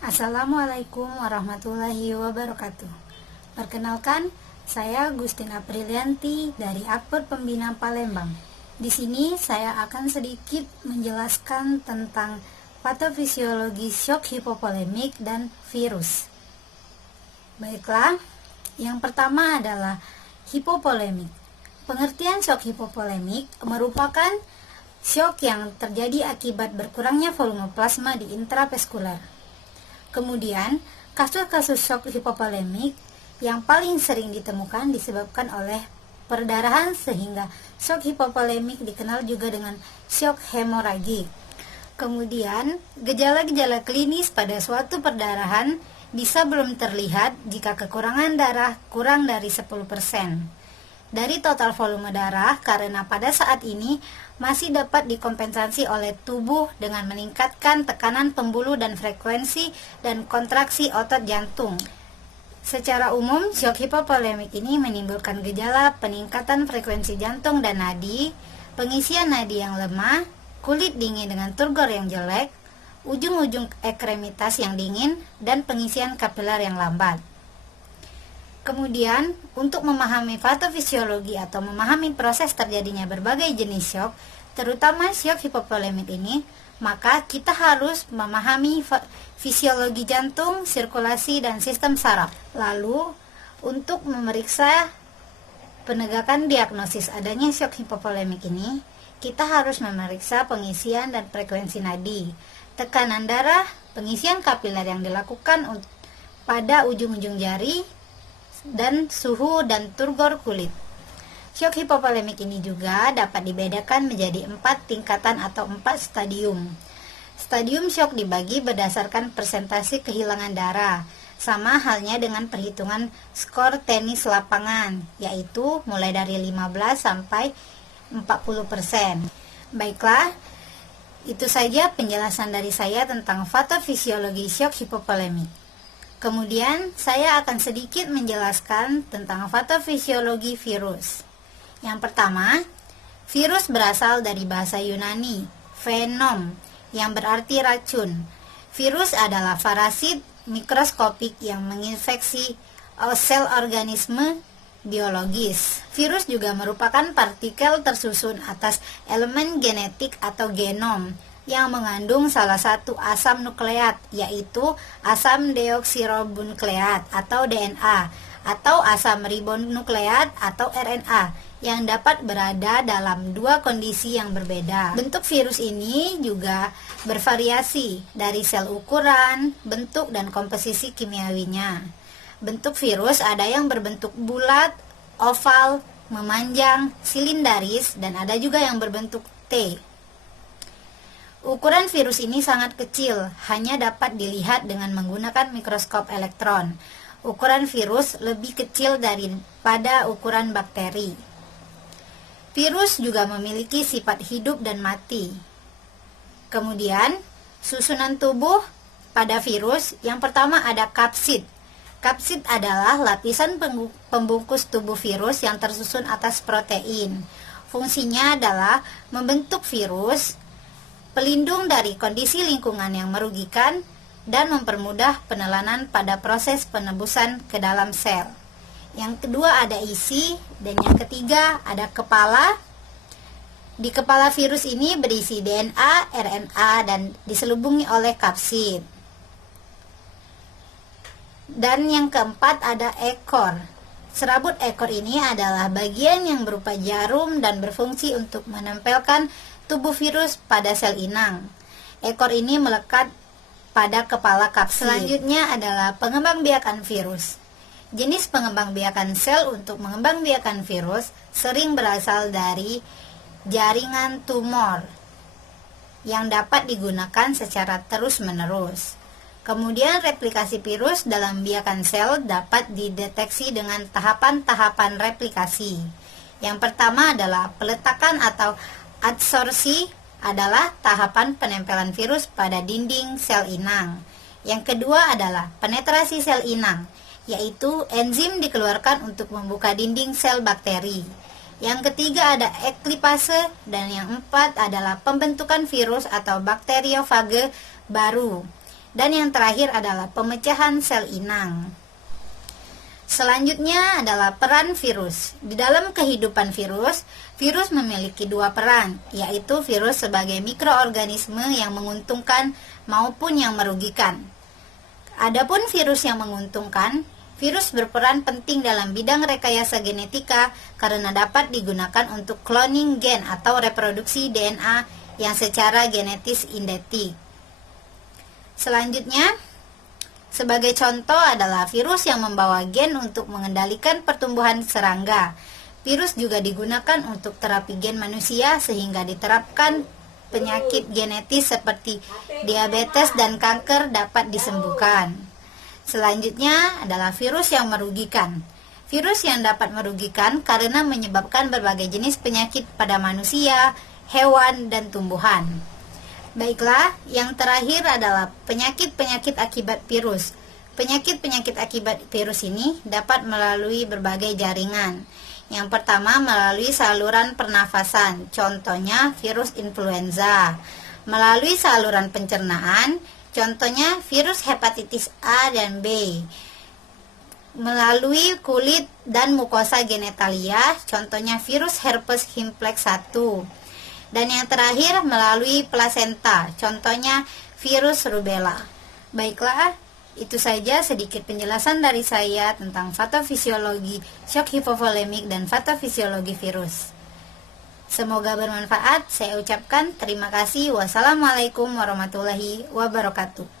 Assalamualaikum warahmatullahi wabarakatuh. Perkenalkan, saya Gustina Aprilianti dari Akper Pembina Palembang. Di sini saya akan sedikit menjelaskan tentang patofisiologi shock hipovolemik dan virus. Baiklah, yang pertama adalah hipovolemik. Pengertian shock hipovolemik merupakan shock yang terjadi akibat berkurangnya volume plasma di intravaskular. Kemudian, kasus-kasus shock hipovolemik yang paling sering ditemukan disebabkan oleh perdarahan, sehingga shock hipovolemik dikenal juga dengan shock hemoragik. Kemudian, gejala-gejala klinis pada suatu perdarahan bisa belum terlihat jika kekurangan darah kurang dari 10% dari total volume darah, karena pada saat ini masih dapat dikompensasi oleh tubuh dengan meningkatkan tekanan pembuluh dan frekuensi dan kontraksi otot jantung. Secara umum, shock hipovolemik ini menimbulkan gejala peningkatan frekuensi jantung dan nadi, pengisian nadi yang lemah, kulit dingin dengan turgor yang jelek, ujung-ujung ekstremitas yang dingin, dan pengisian kapiler yang lambat. Kemudian, untuk memahami patofisiologi atau memahami proses terjadinya berbagai jenis shock, terutama shock hipovolemik ini, maka kita harus memahami fisiologi jantung, sirkulasi, dan sistem saraf. Lalu, untuk memeriksa penegakan diagnosis adanya shock hipovolemik ini, kita harus memeriksa pengisian dan frekuensi nadi, tekanan darah, pengisian kapiler yang dilakukan pada ujung-ujung jari, dan suhu dan turgor kulit. Shock hipovolemik ini juga dapat dibedakan menjadi 4 tingkatan atau 4 stadium. Stadium shock dibagi berdasarkan persentase kehilangan darah, sama halnya dengan perhitungan skor tenis lapangan, yaitu mulai dari 15 sampai 40%. Baiklah, itu saja penjelasan dari saya tentang patofisiologi shock hipovolemik. Kemudian, saya akan sedikit menjelaskan tentang patofisiologi virus. Yang pertama, virus berasal dari bahasa Yunani, venom, yang berarti racun. Virus adalah parasit mikroskopik yang menginfeksi sel organisme biologis. Virus juga merupakan partikel tersusun atas elemen genetik atau genom, yang mengandung salah satu asam nukleat, yaitu asam deoksiribonukleat atau DNA, atau asam ribonukleat atau RNA, yang dapat berada dalam dua kondisi yang berbeda. Bentuk virus ini juga bervariasi dari sel ukuran, bentuk, dan komposisi kimiawinya. Bentuk virus ada yang berbentuk bulat, oval, memanjang, silindaris, dan ada juga yang berbentuk T. Ukuran virus ini sangat kecil, hanya dapat dilihat dengan menggunakan mikroskop elektron. Ukuran virus lebih kecil daripada ukuran bakteri. Virus juga memiliki sifat hidup dan mati. Kemudian, susunan tubuh pada virus, yang pertama ada kapsid. Kapsid adalah lapisan pembungkus tubuh virus yang tersusun atas protein. Fungsinya adalah membentuk virus, pelindung dari kondisi lingkungan yang merugikan, dan mempermudah penelanan pada proses penebusan ke dalam sel. Yang kedua ada isi, dan yang ketiga ada kepala. Di kepala virus ini berisi DNA, RNA, dan diselubungi oleh kapsid. Dan yang keempat ada ekor. Serabut ekor ini adalah bagian yang berupa jarum dan berfungsi untuk menempelkan tubuh virus pada sel inang. Ekor ini melekat pada kepala kapsid. Selanjutnya adalah pengembangbiakan virus. Jenis pengembangbiakan sel untuk mengembangbiakan virus sering berasal dari jaringan tumor yang dapat digunakan secara terus-menerus. Kemudian replikasi virus dalam biakan sel dapat dideteksi dengan tahapan-tahapan replikasi. Yang pertama adalah peletakan atau adsorpsi, adalah tahapan penempelan virus pada dinding sel inang. Yang kedua adalah penetrasi sel inang, yaitu enzim dikeluarkan untuk membuka dinding sel bakteri. Yang ketiga ada eklipase, dan yang empat adalah pembentukan virus atau bakteriofage baru. Dan yang terakhir adalah pemecahan sel inang. Selanjutnya adalah peran virus. Di dalam kehidupan virus, virus memiliki dua peran, yaitu virus sebagai mikroorganisme yang menguntungkan maupun yang merugikan. Adapun virus yang menguntungkan, virus berperan penting dalam bidang rekayasa genetika karena dapat digunakan untuk cloning gen atau reproduksi DNA yang secara genetis identik. Selanjutnya, sebagai contoh adalah virus yang membawa gen untuk mengendalikan pertumbuhan serangga. Virus juga digunakan untuk terapi gen manusia sehingga diterapkan penyakit genetis seperti diabetes dan kanker dapat disembuhkan. Selanjutnya adalah virus yang merugikan. Virus yang dapat merugikan karena menyebabkan berbagai jenis penyakit pada manusia, hewan, dan tumbuhan. Baiklah, yang terakhir adalah penyakit-penyakit akibat virus. Penyakit-penyakit akibat virus ini dapat melalui berbagai jaringan. Yang pertama melalui saluran pernafasan, contohnya virus influenza. Melalui saluran pencernaan, contohnya virus hepatitis A dan B. Melalui kulit dan mukosa genitalia, contohnya virus herpes simplex 1. Dan yang terakhir melalui plasenta, contohnya virus rubella. Baiklah, itu saja sedikit penjelasan dari saya tentang patofisiologi shock hipovolemik dan patofisiologi virus. Semoga bermanfaat. Saya ucapkan terima kasih. Wassalamualaikum warahmatullahi wabarakatuh.